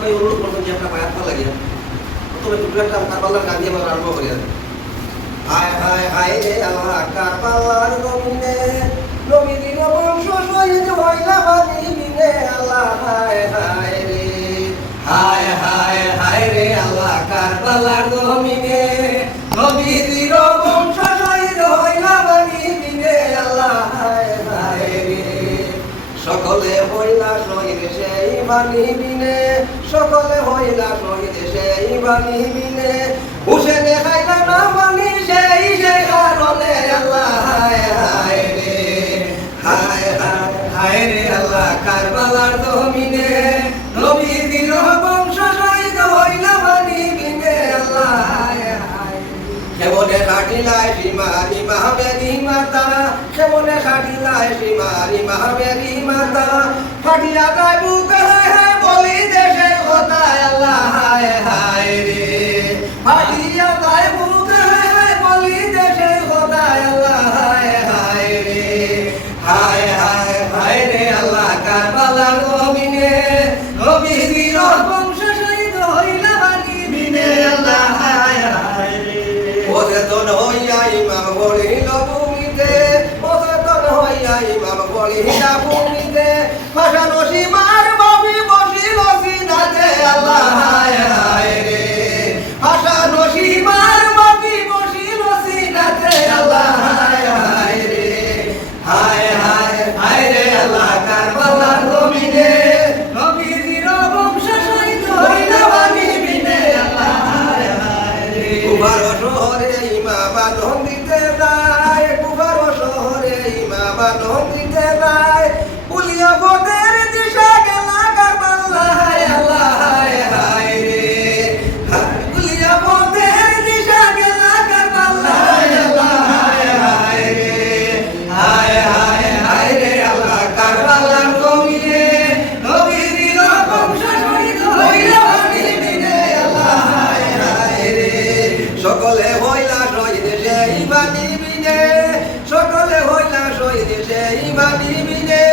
ভাই অনুরোধ করবেন যে একটা বায়াত লাগে তবে দুটো একটা কারবালার গান দিয়ে আমরা আরম্ভ করি। হায় হায় হায় রে আল্লাহ কারবালার জমিনে নবীর বংশ শহীদ হইলাম আমি বিনে আল্লাহ হায় হায় রে হায় হায় হায় রে আল্লাহ কারবালার জমিনে নবীর বংশ শহীদ হইলাম আমি বিনে আল্লাহ হায় হায় রে সকলে হইলা শহীদ সেই বাণী বিনে সকলে হইলা শহীদ সেই বাণী বিনে হুসেনে খাইলা না বাণী সেই সেই কারণে আল্লাহ হায় হায় রে হায় হায় হায় রে আল্লাহ কারবালার জমিনে নবীর বংশ শহীদ হইলা বাণী বিনে আল্লাহ হায় হায় কেমনে খাটিলাই সীমানি মাহবেরি মাতা কেমনে খাটিলাই সীমানি মাহবেরি মাতা ফাটিয়া যায় বুক হায় হায় বলি দেশের কথা আল্লাহ হায় হায় রে ফাটিয়া যায় বুক হায় হায় বলি দেশের কথা আল্লাহ হায় হায় রে হায় হায় হায় রে আল্লাহ কারবালার জমিনে নবীর বংশ শহীদ হইলা বাণী বিনে আল্লাহ হায় হায় রে অচেতন হইয়া ইমাম বলিল ভূমিতে অচেতন হইয়া ইমাম বলিল ভূমিতে ফাঁসানো সীমার বাবি বসিল সিনাতে আল্লাহ হায় হায় রে ফাঁসানো সীমার বাবি বসিল সিনাতে আল্লাহ হায় হায় রে হায় হায় হায় রে আল্লাহ কারবালার জমিনে নবীর বংশ শহীদ হইলা বাণী বিনে আল্লাহ হায় হায় রে কুফার শহরে ইমাম দিতে যায় কুফার শহরে ইমাম দিতে যায় পুলিয়া পদের দিশা গেলা কারবালা হায় আল্লাহ হায় হায় রে পুলিয়া পদের দিশা গেলা কারবালা হায় আল্লাহ হায় হায় রে হায় হায় হায় রে আল্লাহ কারবালার জমিনে নবীর বংশ শহীদ হইলা বাণী বিনে আল্লাহ হায় হায় রে সকলে হইলা শহীদ সেই বাণী বিনে সকলে হইলা শহীদ সেই বাণী বিনে